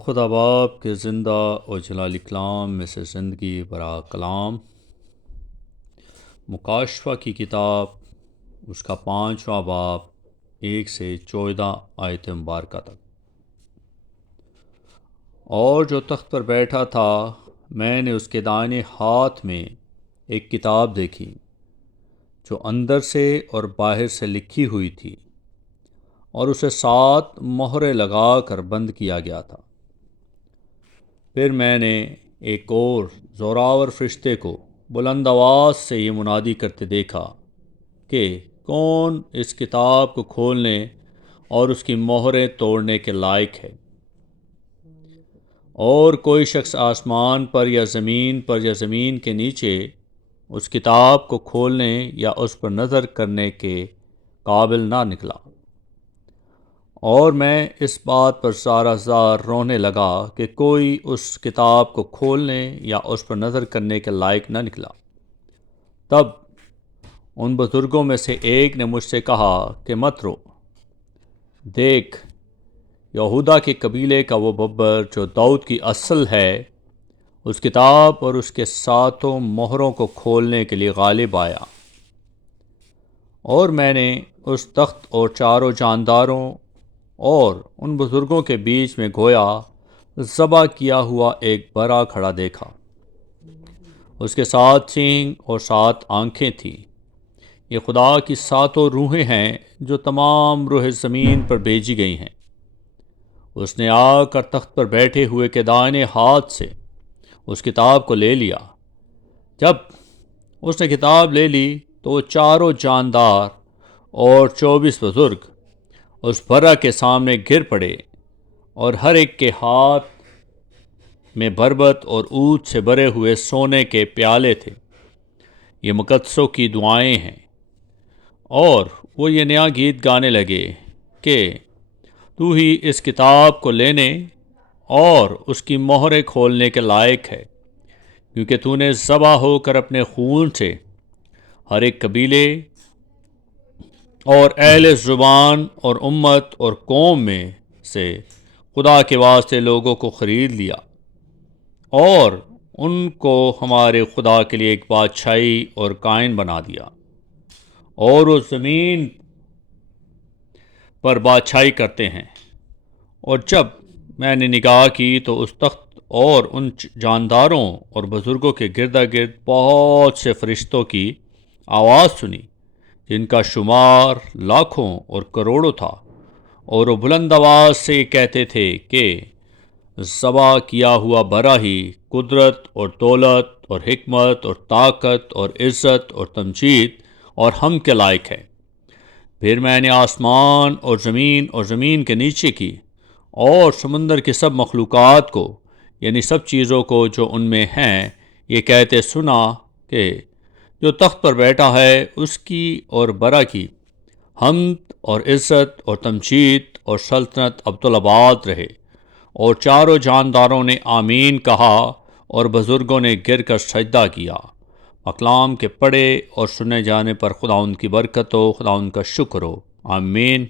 خدا باپ کے زندہ و جلال کلام میں سے زندگی برا کلام مکاشفہ کی کتاب اس کا 5واں باب 1 سے 14 آیت مبارکہ تک۔ اور جو تخت پر بیٹھا تھا میں نے اس کے دائیں ہاتھ میں ایک کتاب دیکھی جو اندر سے اور باہر سے لکھی ہوئی تھی، اور اسے 7 مہریں لگا کر بند کیا گیا تھا۔ پھر میں نے ایک اور زوراور فرشتے کو بلند آواز سے یہ منادی کرتے دیکھا کہ کون اس کتاب کو کھولنے اور اس کی مہریں توڑنے کے لائق ہے؟ اور کوئی شخص آسمان پر یا زمین کے نیچے اس کتاب کو کھولنے یا اس پر نظر کرنے کے قابل نہ نکلا۔ اور میں اس بات پر زار زار رونے لگا کہ کوئی اس کتاب کو کھولنے یا اس پر نظر کرنے کے لائق نہ نکلا۔ تب ان بزرگوں میں سے ایک نے مجھ سے کہا کہ مت رو، دیکھ، یہودا کے قبیلے کا وہ ببر جو داؤد کی اصل ہے، اس کتاب اور اس کے 7 مہروں کو کھولنے کے لیے غالب آیا۔ اور میں نے اس تخت اور 4 جانداروں اور ان بزرگوں کے بیچ میں گویا ذبح کیا ہوا ایک برا کھڑا دیکھا۔ اس کے 7 سینگ اور 7 آنکھیں تھیں۔ یہ خدا کی 7 روحیں ہیں جو تمام روح زمین پر بھیجی گئی ہیں۔ اس نے آ کر تخت پر بیٹھے ہوئے کے دائیں ہاتھ سے اس کتاب کو لے لیا۔ جب اس نے کتاب لے لی تو وہ 4 جاندار اور 24 بزرگ اس برا کے سامنے گر پڑے، اور ہر ایک کے ہاتھ میں بربط اور عود سے بھرے ہوئے سونے کے پیالے تھے۔ یہ مقدسوں کی دعائیں ہیں۔ اور وہ یہ نیا گیت گانے لگے کہ تو ہی اس کتاب کو لینے اور اس کی مہریں کھولنے کے لائق ہے، کیونکہ تو نے ذبح ہو کر اپنے خون سے ہر ایک قبیلے اور اہل زبان اور امت اور قوم میں سے خدا کے واسطے لوگوں کو خرید لیا، اور ان کو ہمارے خدا کے لیے ایک بادشاہی اور قائن بنا دیا، اور وہ زمین پر بادشاہی کرتے ہیں۔ اور جب میں نے نگاہ کی تو اس تخت اور ان جانداروں اور بزرگوں کے گردا گرد بہت سے فرشتوں کی آواز سنی، جن کا شمار لاکھوں اور کروڑوں تھا، اور وہ بلند آواز سے یہ کہتے تھے کہ ذبح کیا ہوا برا ہی قدرت اور دولت اور حکمت اور طاقت اور عزت اور تمجید اور حمد کے لائق ہے۔ پھر میں نے آسمان اور زمین کے نیچے کی اور سمندر کی سب مخلوقات کو، یعنی سب چیزوں کو جو ان میں ہیں، یہ کہتے سنا کہ جو تخت پر بیٹھا ہے اس کی اور برا کی حمد اور عزت اور تمجید اور سلطنت ابدالآباد رہے۔ اور 4 جانداروں نے آمین کہا، اور بزرگوں نے گر کر سجدہ کیا۔ اقلام کے پڑھے اور سنے جانے پر خدا ان کی برکت ہو، خدا ان کا شکر ہو، آمین۔